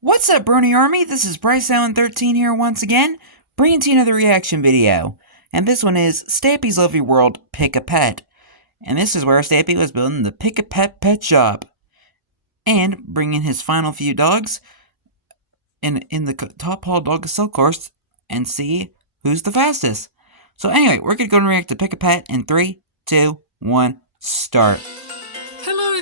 What's up, Brony Army? This is BryceAllen13 here once again, bringing to you another reaction video. And this one is Stampy's Lovely World Pick a Pet. And this is where Stampy was building the Pick a Pet pet shop. And bringing his final few dogs in the top hall dog assault course and see who's the fastest. So anyway, we're going to go and react to Pick a Pet in 3, 2, 1, start.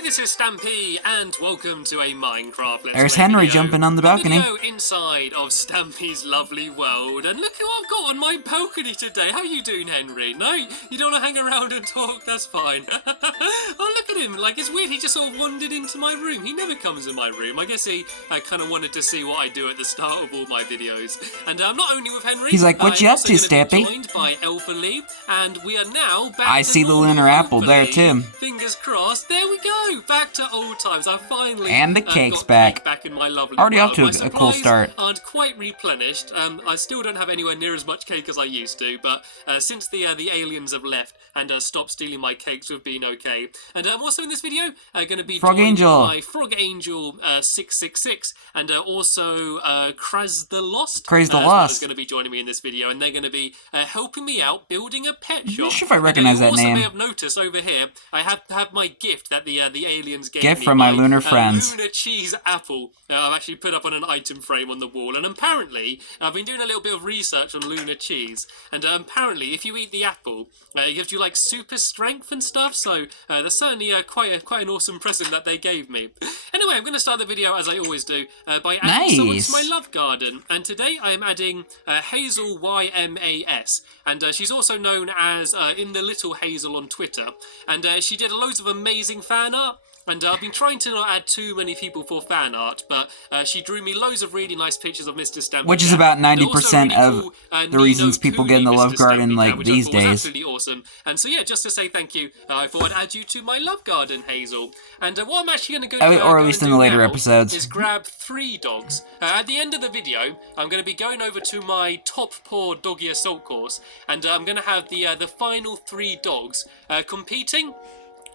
This is Stampy, and welcome to a Minecraft Let's There's Play Henry video. jumping on the balcony. Video inside of Stampy's lovely world, and look who I've got on my balcony today. How you doing, Henry? No, you don't want to hang around and talk? That's fine. Oh, look at him! Like, it's weird. He just sort of wandered into my room. He never comes in my room. I guess he kind of wanted to see what I do at the start of all my videos. And I'm not only with Henry. He's like, "What you up to, Stampy?" Joined by Elfily, and we are now back. I to see the lunar apple there too. Fingers crossed. There we go. Back to old times. I finally and the cake's got back. Cake back in my lovely Already world. off to a cool start. Aren't quite replenished. I still don't have anywhere near as much cake as I used to, but since the aliens have left and stopped stealing my cakes, we've been okay. And I'm also in this video going to be Frog Angel by Frog Angel 666 and also Kraz the Lost. Craze the Lost is going to be joining me in this video, and they're going to be helping me out building a pet shop. I'm not sure if I recognize that name. You also may have noticed over here, I have my gift that the aliens gave gift me. from my lunar friends. Lunar cheese apple. I've actually put up on an item frame on the wall, and apparently I've been doing a little bit of research on lunar cheese, and apparently if you eat the apple, it gives you like super strength and stuff. So that's certainly quite an awesome present that they gave me. Anyway, I'm going to start the video as I always do by adding someone to my love garden, and today I am adding Hazel YMAS, and she's also known as In the Little Hazel on Twitter, and she did loads of amazing fan art. And I've been trying to not add too many people for fan art, but she drew me loads of really nice pictures of Mr. Stampy. Which is about 90% really of the reasons people get in the love garden like these days. Absolutely awesome. And so yeah, just to say thank you, I thought I'd add you to my love garden, Hazel. And what I'm actually going to go or at least in the later episodes, is grab 3 dogs. At the end of the video, I'm going to be going over to my top paw doggy assault course, and I'm going to have the final 3 dogs competing.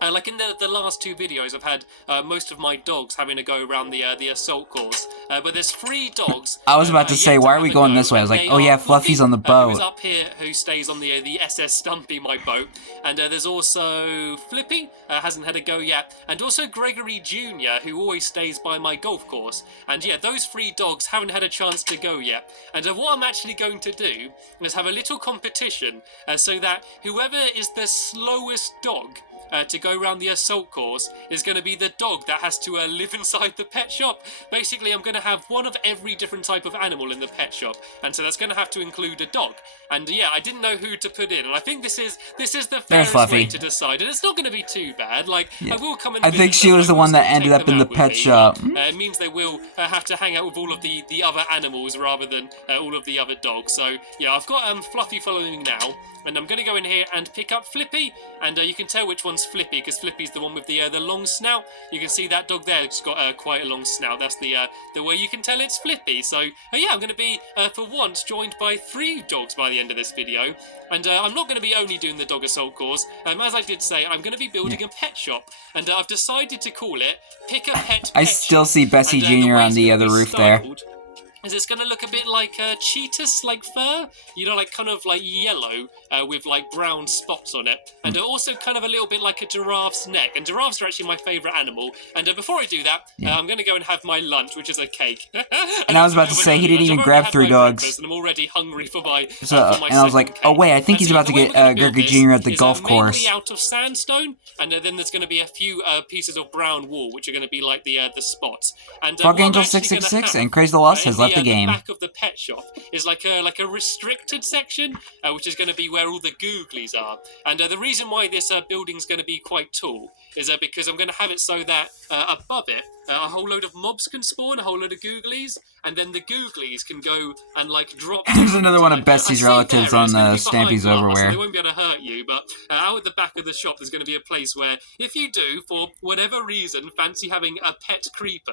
Like in the last 2 videos, I've had most of my dogs having to go around the assault course. But there's 3 dogs. I was about to say, why are we going this way? I was like, oh yeah, Fluffy's on the boat. Who's up here, who stays on the SS Stumpy, my boat. And there's also Flippy, hasn't had a go yet. And also Gregory Jr., who always stays by my golf course. And yeah, those 3 dogs haven't had a chance to go yet. And what I'm actually going to do is have a little competition so that whoever is the slowest dog to go around the assault course is going to be the dog that has to live inside the pet shop. Basically, I'm going to have one of every different type of animal in the pet shop, and so that's going to have to include a dog. And yeah, I didn't know who to put in, and I think this is the fairest way to decide, and it's not going to be too bad. Like, I will come and I think she was the one that ended up in the pet shop. It means they will have to hang out with all of the other animals rather than all of the other dogs. So yeah, I've got Fluffy following now, and I'm going to go in here and pick up Flippy, and you can tell which one's Flippy because Flippy's the one with the long snout. You can see that dog there. It's got quite a long snout. That's the way you can tell it's Flippy. So yeah, I'm going to be for once joined by 3 dogs by the end of this video, and I'm not going to be only doing the dog assault course. As I did say, I'm going to be building a pet shop, and I've decided to call it Pick a Pet. I still see Bessie Jr. on the other roof there. Is it's going to look a bit like cheetahs, like fur, you know, like kind of like yellow with like brown spots on it, and also kind of a little bit like a giraffe's neck. And giraffes are actually my favourite animal. And before I do that, I'm going to go and have my lunch, which is a cake. And I was about to say, he didn't even grab 3 dogs. And I'm already hungry for my. And I was like, oh wait, I think he's about to get Gregory Jr. at the golf course. Mainly out of sandstone, and then there's going to be a few pieces of brown wool, which are going to be like the spots. And Frog Angel 666 and Craze the Lost has left the game. The back of the pet shop is like a restricted section, which is going to be where all the googlies are. And the reason why this building's going to be quite tall is because I'm going to have it so that above it a whole load of mobs can spawn, a whole load of googlies, and then the googlies can go and like drop. There's another one of Bessie's relatives on Stampy's overwear. So they won't be able to hurt you, but out at the back of the shop there's going to be a place where if you do, for whatever reason, fancy having a pet creeper,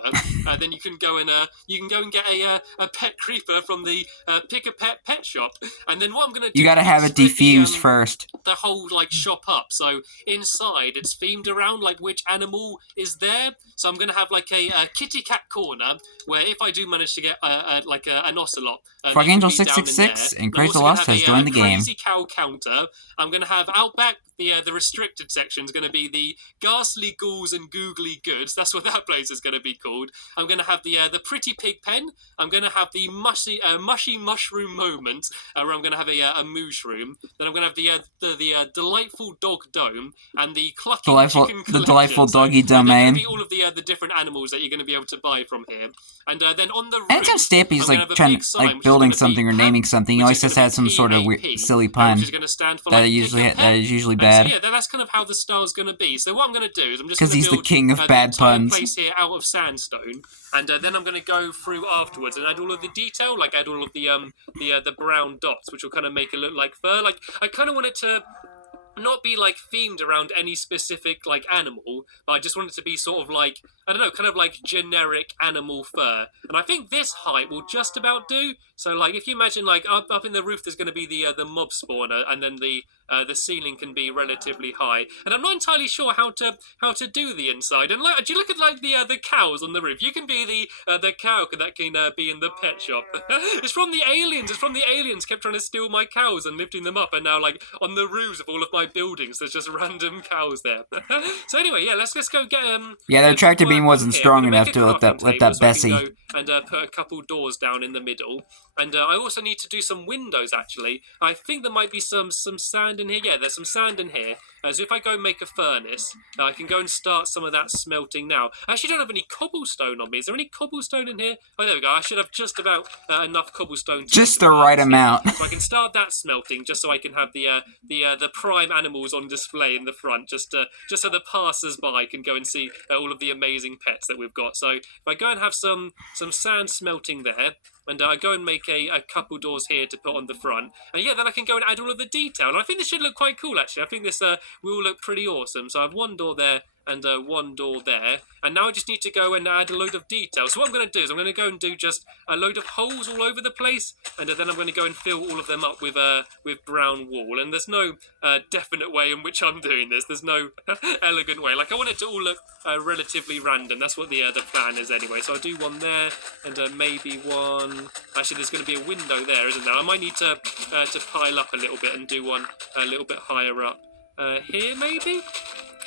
then you can go and get a pet creeper from the Pick a Pet shop. And then what I'm going to do, you got to have it defused first. The whole like shop up, so inside it's themed around down like which animal is there. So I'm going to have like a kitty cat corner where if I do manage to get like an ocelot, FrogAngel666 and Crazy Lost has joined the game. Crazy cow counter. I'm going to have out back the restricted section is going to be the ghastly ghouls and googly goods. That's what that place is going to be called. I'm going to have the pretty pig pen. I'm going to have the mushy mushroom moment where I'm going to have a moosh room. Then I'm going to have the delightful dog dome and the clucking chicken collection. The delightful doggy domain. Be all of the different animals that you're going to be able to buy from here. And then on the roof, anytime Stampy's like trying to like building something or naming something, he always has to have some sort of weird, silly pun that is usually bad. So yeah, that's kind of how the style's going to be. So what I'm going to do is I'm just going to build he's the king of bad puns. Place here out of sandstone, and then I'm going to go through afterwards and add all of the detail, like add all of the brown dots, which will kind of make it look like fur. Like I kind of want it to not be like themed around any specific like animal, but I just want it to be sort of like, I don't know, kind of like generic animal fur. And I think this height will just about do. So like if you imagine like up in the roof there's going to be the mob spawner, and then the ceiling can be relatively high. And I'm not entirely sure how to do the inside. And do you look at like the cows on the roof? You can be the cow that can be in the pet shop. It's from the aliens. It's from the aliens kept trying to steal my cows and lifting them up, and now like on the roofs of all of my buildings there's just random cows there. So anyway, yeah, let's go get yeah, their tractor beam wasn't strong enough to let that Bessie. So and put a couple doors down in the middle. And I also need to do some windows, actually. I think there might be some sand in here. Yeah, there's some sand in here. So if I go make a furnace, I can go and start some of that smelting now. I actually don't have any cobblestone on me. Is there any cobblestone in here? Oh, there we go. I should have just about enough cobblestone. Just the right amount. So I can start that smelting, just so I can have the prime animals on display in the front, just so the passers-by can go and see all of the amazing pets that we've got. So if I go and have some sand smelting there, and I go and make a couple doors here to put on the front. And yeah, then I can go and add all of the detail. And I think this should look quite cool, actually. I think this will look pretty awesome. So I have one door there and one door there. And now I just need to go and add a load of detail. So what I'm going to do is I'm going to go and do just a load of holes all over the place. And then I'm going to go and fill all of them up with brown wool. And there's no definite way in which I'm doing this. There's no elegant way. Like, I want it to all look relatively random. That's what the plan is anyway. So I'll do one there and maybe one... Actually, there's going to be a window there, isn't there? I might need to pile up a little bit and do one a little bit higher up here, maybe?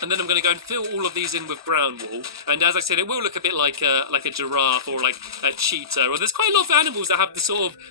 And then I'm going to go and fill all of these in with brown wool. And as I said, it will look a bit like a giraffe or like a cheetah. Or there's quite a lot of animals that have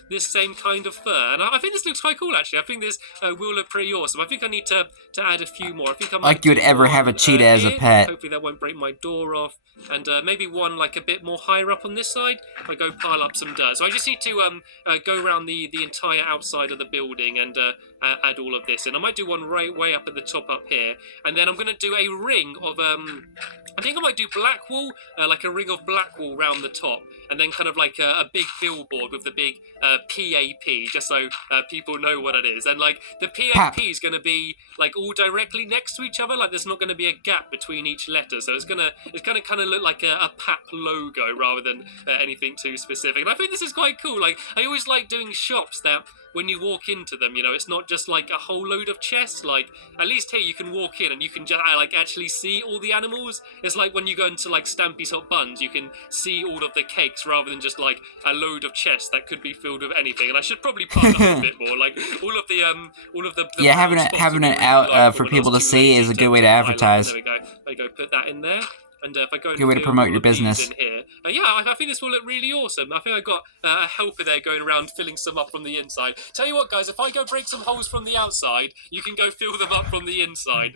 this same kind of fur. And I think this looks quite cool, actually. I think this will look pretty awesome. I think I need to add a few more. I think I might like you would ever have a cheetah as a pet. Hopefully that won't break my door off. And maybe one like a bit more higher up on this side. If I go pile up some dirt. So I just need to go around the entire outside of the building and add all of this. And I might do one right way up at the top up here. And then I'm going to do a ring of I think I might do black wool, like a ring of black wool round the top, and then kind of like a big billboard with the big PAP, just so people know what it is. And like the PAP is going to be like all directly next to each other, like there's not going to be a gap between each letter, so it's gonna kind of look like a PAP logo rather than anything too specific. And I think this is quite cool. Like I always like doing shops that when you walk into them, you know, it's not just like a whole load of chests. Like at least here you can walk in and you can just like actually see all the animals. It's like when you go into like Stampy's Hot Buns, you can see all of the cakes rather than just like a load of chests that could be filled with anything. And I should probably pile up a bit more. Like all of the yeah, having it out for people to see is a good way to advertise. There we go. There we go. Put that in there. And if I go and good way to promote your business. In here, yeah, I think this will look really awesome. I think I got a helper there going around filling some up from the inside. Tell you what, guys, if I go break some holes from the outside, you can go fill them up from the inside.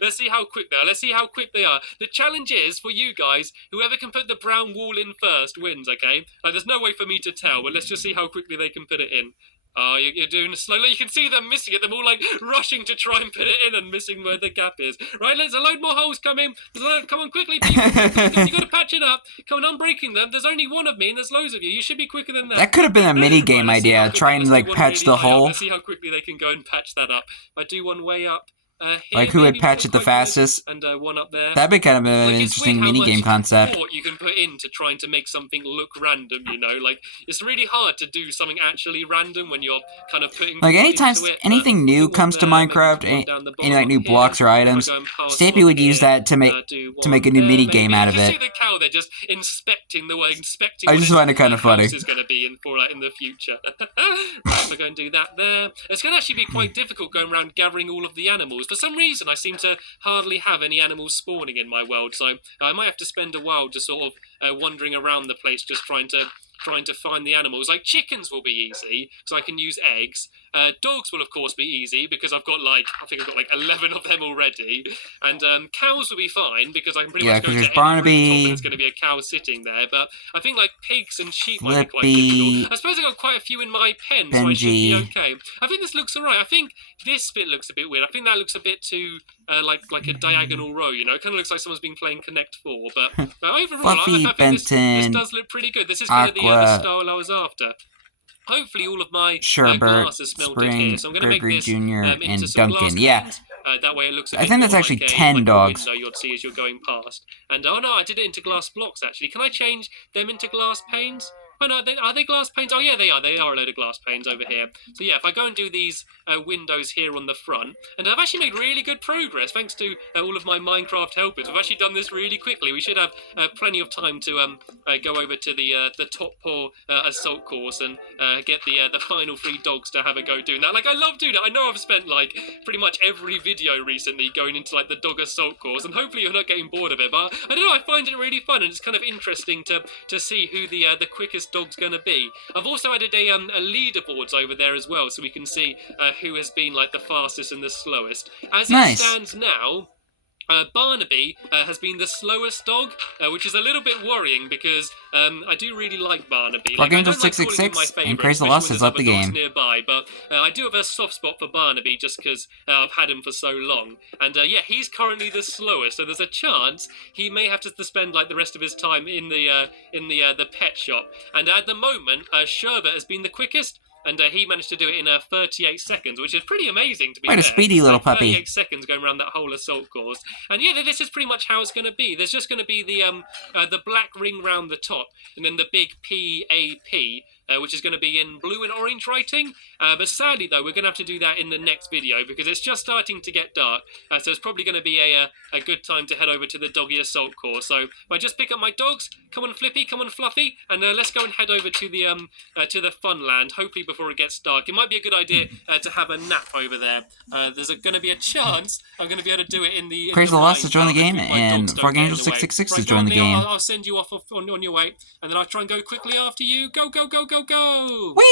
Let's see how quick they are. Let's see how quick they are. The challenge is for you guys, whoever can put the brown wool in first wins. Okay, like there's no way for me to tell, but let's just see how quickly they can put it in. Oh, you're doing it slowly. You can see them missing it. They're all like rushing to try and put it in and missing where the gap is. Right, there's a load more holes coming. Come on, quickly, people. You got to patch it up. Come on, I'm breaking them. There's only one of me and there's loads of you. You should be quicker than that. That could have been a mini game idea. Try and like patch the hole. Let's see how quickly they can go and patch that up. If I do one way up Here, Like, who would maybe patch look it the quite fastest? good. And one up there. That'd be kind of an Like, it's interesting weird how mini game much concept. thought you can put into trying to make something look random, you know? Like, it's really hard to do something actually random when you're kind of putting Like, thought anytime into it. anything new comes to Minecraft, any like new blocks or items, Stampy would use that to make a new mini game out of you it. see the cow there just inspecting the way, inspecting. I just find it kind of funny. House is going to be in for in the future. Right, we're going to do that there. It's going to actually be quite difficult going around gathering all of the animals. For some reason, I seem to hardly have any animals spawning in my world, so I might have to spend a while just sort of wandering around the place, just trying to find the animals. Like, chickens will be easy because I can use eggs. Dogs will of course be easy because I think I've got like 11 of them already. And cows will be fine because I can pretty much go to any rooftop and there's going to be a cow sitting there. But I think like pigs and sheep might be quite difficult. I suppose I got quite a few in my pen, so I should be okay. I think this looks alright. I think this bit looks a bit weird. I think that looks a bit too like a diagonal row, you know. It kind of looks like someone's been playing Connect 4, but overall, I think this does look pretty good. This is kind of the style I was after. Hopefully all of my glass is smelted here, so I'm going to make this into some glass panes. That way it looks a bit that's more actually like 10 dogs. A window you'd see as you're going past. And oh no, I did it into glass blocks actually. Can I change them into glass panes? Oh no, are they glass panes? Oh yeah, they are. They are a load of glass panes over here. So yeah, if I go and do these windows here on the front, and I've actually made really good progress thanks to all of my Minecraft helpers. We've actually done this really quickly. We should have plenty of time to go over to the top paw assault course and get the final 3 dogs to have a go doing that. Like, I love doing it. I know I've spent like pretty much every video recently going into like the dog assault course, and hopefully you're not getting bored of it. But I don't know. I find it really fun, and it's kind of interesting to see who the quickest dog's gonna be. I've also added a leaderboards over there as well, so we can see who has been like the fastest and the slowest. As it stands now, Barnaby has been the slowest dog, which is a little bit worrying because I do really like Barnaby. Like, Angel666 and BryceAllen13 has left the game. Nearby, but I do have a soft spot for Barnaby just because I've had him for so long. And yeah, he's currently the slowest, so there's a chance he may have to spend like the rest of his time in the pet shop. And at the moment, Sherbet has been the quickest. And he managed to do it in 38 seconds, which is pretty amazing to be fair. Quite a speedy little puppy. 38 seconds going around that whole assault course. And yeah, this is pretty much how it's going to be. There's just going to be the black ring round the top, and then the big PAP, which is going to be in blue and orange writing. But sadly, though, we're going to have to do that in the next video because it's just starting to get dark. So it's probably going to be a good time to head over to the doggy assault course. So if I just pick up my dogs, come on Flippy, come on Fluffy, and let's go and head over to the fun land, hopefully before it gets dark. It might be a good idea to have a nap over there. There's going to be a chance I'm going to be able to do it in the BryceAllen13 has joined the game, and Angel666 has joined the game. I'll send you off on your way, and then I'll try and go quickly after you. Go, go, go, go, go! Whee!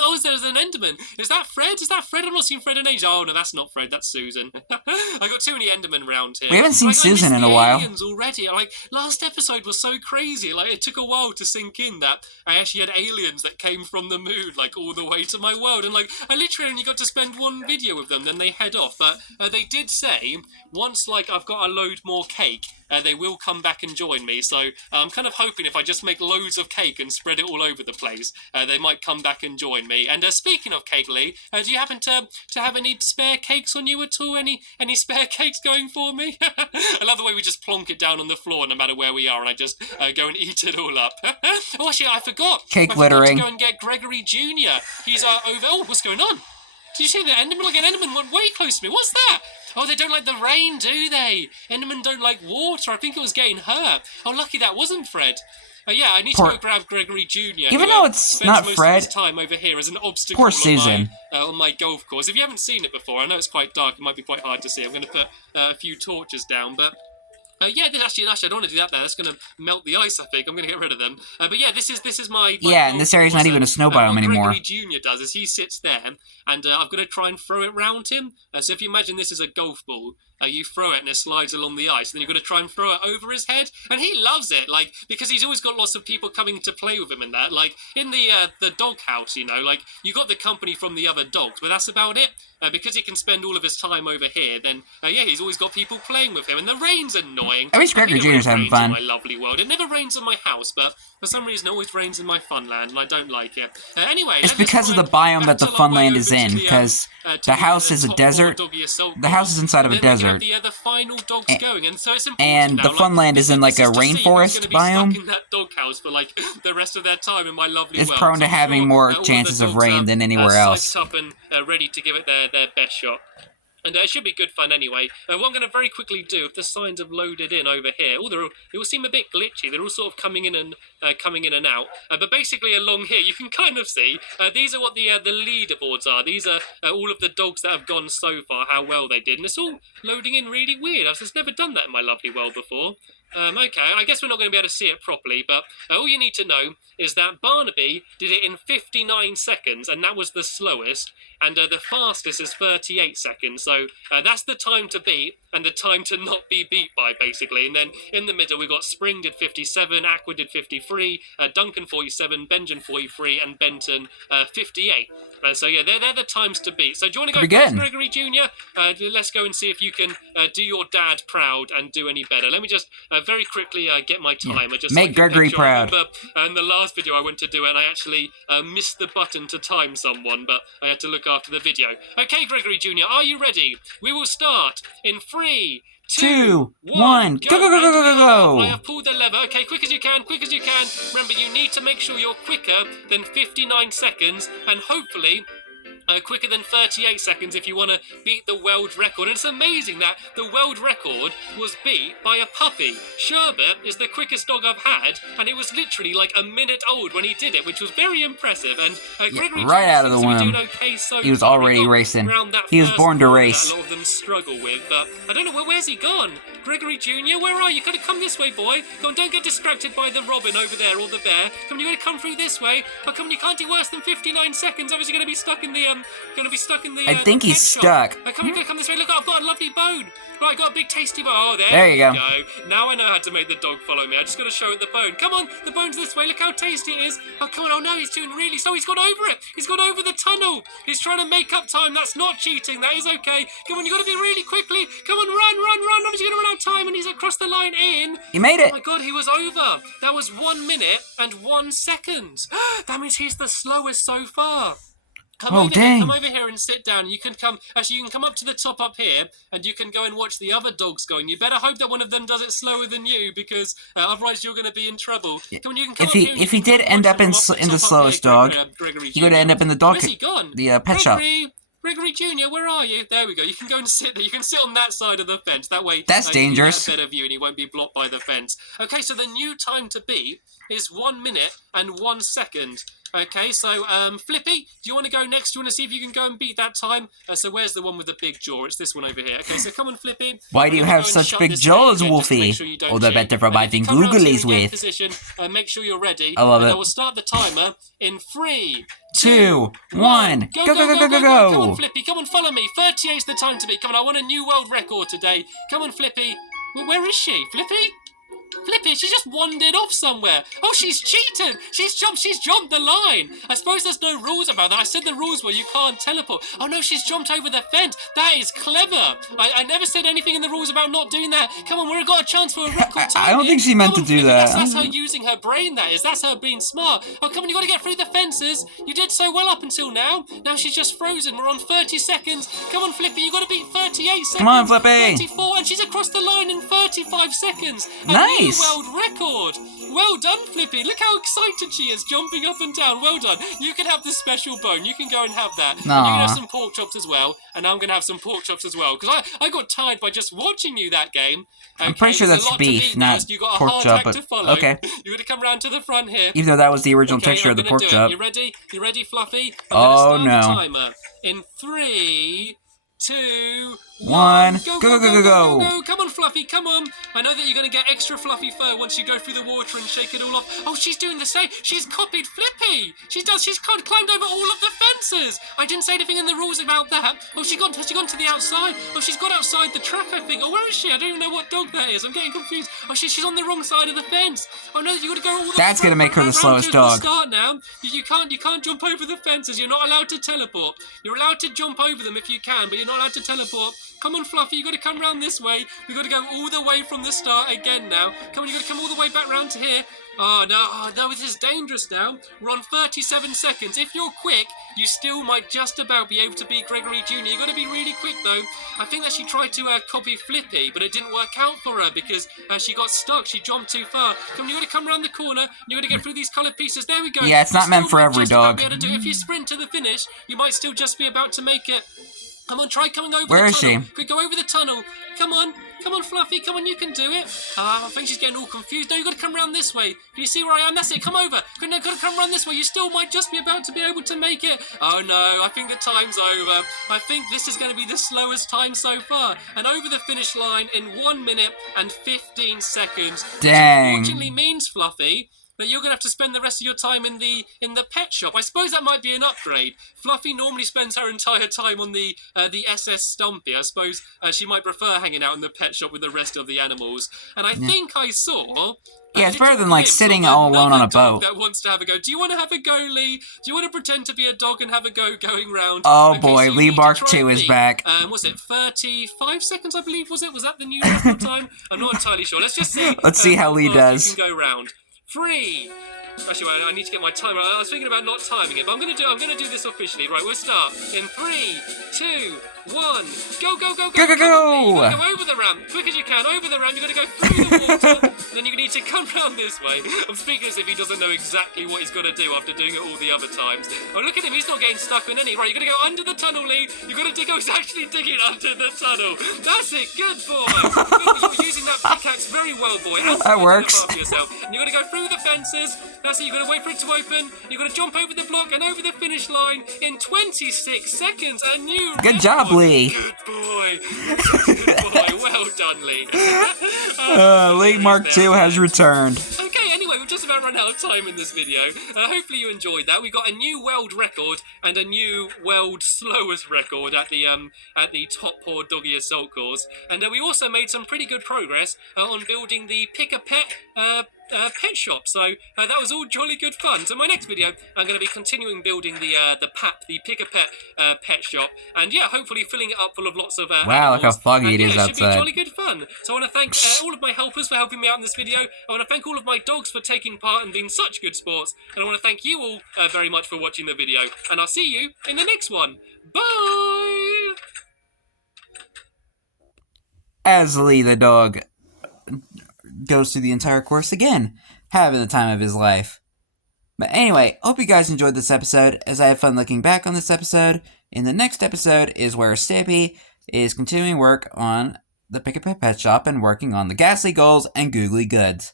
Oh, there's an Enderman. Is that Fred? Is that Fred? I've not seen Fred in ages. Oh, no, that's not Fred. That's Susan. I got too many Endermen round here. We haven't seen Susan in a while. Aliens already. Like, last episode was so crazy. Like, it took a while to sink in that I actually had aliens that came from the moon, like, all the way to my world. And, like, I literally only got to spend one video with them, then they head off. But they did say, once, like, I've got a load more cake, they will come back and join me. So I'm kind of hoping if I just make loads of cake and spread it all over the place, they might come back and join me. And speaking of cake, Lee, do you happen to have any spare cakes on you at all? Any spare cakes going for me? I love the way we just plonk it down on the floor no matter where we are, and I just go and eat it all up. Oh, actually, I forgot. Cake littering. To go and get Gregory Jr. He's over. Oh, what's going on? Did you see the Enderman? Like, an Enderman went way close to me. What's that? Oh, they don't like the rain, do they? Endermen don't like water. I think it was getting hurt. Oh, lucky that wasn't Fred. Yeah, I need to go grab Gregory Jr. Even though it's not Fred. His time over here as an obstacle on my golf course. If you haven't seen it before, I know it's quite dark. It might be quite hard to see. I'm going to put a few torches down, but. Yeah, actually, I don't want to do that there. That's going to melt the ice, I think. I'm going to get rid of them. But yeah, this is my yeah, and this area's not even a snow biome anymore. What Gregory Jr. does is he sits there, and I've got to try and throw it round him. So if you imagine this is a golf ball, you throw it and it slides along the ice. Then you've got to try and throw it over his head, and he loves it, like, because he's always got lots of people coming to play with him in that. Like in the dog house, you know, like you got the company from the other dogs, but that's about it. Because he can spend all of his time over here, then yeah, he's always got people playing with him, and the rain's annoying. I wish Gregory Jr.'s having fun. In my lovely world, it never rains in my house, but for some reason it always rains in my funland, and I don't like it. Anyway, it's because of the biome that the funland is in, because the house is a desert. The house is inside of a desert. The final dogs going, and so it's important. And the funland is in like a rainforest biome. In that doghouse for like the rest of their time in my lovely world. It's prone to having more chances of rain than anywhere else. Up and ready to give it their best shot. And it should be good fun anyway. What I'm going to very quickly do, if the signs have loaded in over here, they all seem a bit glitchy. They're all sort of coming in and out. But basically along here, you can kind of see, these are what the leaderboards are. These are all of the dogs that have gone so far, how well they did. And it's all loading in really weird. I've just never done that in my lovely world before. Okay, I guess we're not going to be able to see it properly, but all you need to know is that Barnaby did it in 59 seconds, and that was the slowest, and the fastest is 38 seconds, so that's the time to beat, and the time to not be beat by, basically. And then in the middle, we've got Spring did 57, Aqua did 53, Duncan 47, Benjamin 43, and Benton 58. So yeah, they're the times to beat. So do you want to go first, Gregory Jr.? Let's go and see if you can do your dad proud and do any better. Let me just very quickly get my timer. Just make Gregory proud. In the last video I went to do it, and I actually missed the button to time someone, but I had to look after the video. Okay, Gregory Jr., are you ready? We will start in 3, 2, 1, go! I have pulled the lever. Okay, quick as you can, quick as you can. Remember, you need to make sure you're quicker than 59 seconds, and hopefully quicker than 38 seconds if you want to beat the world record. And it's amazing that the world record was beat by a puppy. Sherbet is the quickest dog I've had, and it was literally like a minute old when he did it, which was very impressive. And Gregory right out of the womb, okay, so he was already racing. He was born to race. A lot of them struggle with, but I don't know, where's he gone? Gregory Jr., where are you? Gotta come this way, boy. Come on, don't get distracted by the robin over there, or the bear. Come on, you gotta come through this way. Oh, come on, you can't do worse than 59 seconds. Obviously gonna be stuck in the I think he's stuck. Come this way. Look, I've got a lovely bone. Right, got a big tasty bone. Oh, there you go. Now I know how to make the dog follow me. I just got to show it the bone. Come on, the bone's this way. Look how tasty it is. Oh, come on. Oh, no, he's doing really so. He's gone over it. He's gone over the tunnel. He's trying to make up time. That's not cheating. That is okay. Come on, you got to be really quickly. Come on, run. Obviously, going to run out of time, and he's across the line in. He made it. Oh, my God, he was over. That was 1 minute and 1 second. That means he's the slowest so far. Come over here and sit down. You can come up to the top up here, and you can go and watch the other dogs going. You better hope that one of them does it slower than you, because otherwise you're going to be in trouble. Come on, you can come if he did end up in the slowest dog, he would end up in the dog, the pet shop. Gregory Jr., where are you? There we go. You can go and sit there. You can sit on that side of the fence. That way, that's dangerous. You get a better view, and he won't be blocked by the fence. Okay, so the new time to beat is 1 minute and 1 second. Okay, so Flippy, do you want to go next? Do you want to see if you can go and beat that time? So where's the one with the big jaw? It's this one over here. Okay, so come on, Flippy. Why do you have such big jaws, Wolfie? Or the better for biting googlies with. Position, make sure you're ready. I love it. I will start the timer in 3, 2, 1. Go. Come on, Flippy. Come on, follow me. 38's the time to beat. Come on, I want a new world record today. Come on, Flippy. Where is she? Flippy? Flippy, she just wandered off somewhere. Oh, she's cheated. She's jumped the line. I suppose there's no rules about that. I said the rules were you can't teleport. Oh no, she's jumped over the fence. That is clever. I never said anything in the rules about not doing that. Come on, we've got a chance for a record time. I don't think she meant to do that. That's her using her brain, that is. That's her being smart. Oh, come on, you got to get through the fences. You did so well up until now. Now she's just frozen. We're on 30 seconds. Come on, Flippy, you got to beat 38 seconds. Come on, Flippy. 34, and she's across the line in 35 seconds. Nice. World record. Well done, Flippy. Look how excited she is, jumping up and down. Well done. You can have the special bone. You can go and have that. And you can have some pork chops as well. And I'm going to have some pork chops as well, because I got tired by just watching you that game. Okay, I'm pretty sure that's beef, not pork chop, but okay. You're going to come round to the front here. Even though that was the original texture of the pork chop. You ready? You ready, Fluffy? Oh, I'm going to start the timer in 3, 2, 1. Go, Go, go, go, go, go. Come on, Fluffy, come on. I know that you're going to get extra fluffy fur once you go through the water and shake it all off. Oh, she's doing the same. She's copied Flippy. She's climbed over all of the fences. I didn't say anything in the rules about that. Oh, has she gone to the outside? Oh, she's got outside the track, I think. Oh, where is she? I don't even know what dog that is. I'm getting confused. Oh, she's on the wrong side of the fence. Oh, no, you got to go all the way. That's going to make her the slowest dog. Start now. You can't jump over the fences. You're not allowed to teleport. You're allowed to jump over them if you can, but you're not allowed to teleport. Come on, Fluffy, you got to come round this way. We've got to go all the way from the start again now. Come on, you got to come all the way back round to here. Oh, no, this is dangerous now. We're on 37 seconds. If you're quick, you still might just about be able to beat Gregory Jr. You got to be really quick, though. I think that she tried to copy Flippy, but it didn't work out for her because she got stuck. She jumped too far. Come on, you got to come around the corner. You got to get through these coloured pieces. There we go. Yeah, it's not meant for every dog. If you sprint to the finish, you might still just be about to make it. Come on, try coming over Where the is tunnel. she? Quick, go over the tunnel. Come on, Fluffy. Come on, you can do it. I think she's getting all confused. No, you got to come around this way. Can you see where I am? That's it. Come over. No, got to come around this way. You still might just be about to be able to make it. Oh no, I think the time's over. I think this is going to be the slowest time so far. And over the finish line in 1 minute and 15 seconds. Dang. Which unfortunately means, Fluffy, that you're going to have to spend the rest of your time in the pet shop. I suppose that might be an upgrade. Fluffy normally spends her entire time on the SS Stumpy. I suppose she might prefer hanging out in the pet shop with the rest of the animals. And I think I saw... Yeah, it's better than like sitting all alone on a boat. That wants to have a go. Do you want to have a go, Lee? Do you want to pretend to be a dog and have a go going round? Oh okay, boy, so Lee Mark 2 is back. Was it 35 seconds, I believe, was it? Was that the new record time? I'm not entirely sure. Let's just see. Let's see how Lee does. You can go round. 3. Actually, I need to get my timer. I was thinking about not timing it, but I'm gonna do this officially. Right, we'll start in 3, 2, 1. Go! Go! You gotta go over the ramp, quick as you can. Over the ramp. You gotta go through the water. Then you need to come round this way. I'm speaking as if he doesn't know exactly what he's got to do after doing it all the other times. Oh, look at him. He's not getting stuck in any. Right, you gotta go under the tunnel, Lee. You gotta dig. Oh, he's actually digging under the tunnel. That's it. Good boy. You're using that pickaxe very well, boy. That works. Look after yourself. And you gotta go through the fences. That's it. You gotta wait for it to open. You gotta jump over the block and over the finish line in 26 seconds. A new record. Good job, Lee. Good boy. Good boy. Well done, Lee. Lee Mark 2 has returned. Okay, anyway, we've just about run out of time in this video. Hopefully you enjoyed that. We got a new world record and a new world slowest record at the top poor doggy assault course. And we also made some pretty good progress on building the Pick-a-Pet pet shop. So that was all jolly good fun. So my next video, I'm going to be continuing building the Pick-a-Pet pet shop, and yeah, hopefully filling it up full of lots of wow, animals. look how foggy it is It should be outside. jolly good fun. So I want to thank all of my helpers for helping me out in this video. I want to thank all of my dogs for taking part and being such good sports, and I want to thank you all very much for watching the video, and I'll see you in the next one. Bye! As Lee the dog goes through the entire course again, having the time of his life. But anyway, hope you guys enjoyed this episode, as I had fun looking back on this episode. In the next episode is where Stampy is continuing work on the Pick-a-Pet Pet Shop and working on the Ghastly Goals and Googly Goods.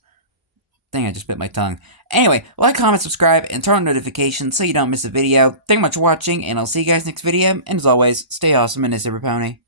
Dang, I just bit my tongue. Anyway, like, comment, subscribe, and turn on notifications so you don't miss a video. Thank you much for watching, and I'll see you guys next video. And as always, stay awesome and S3EP11.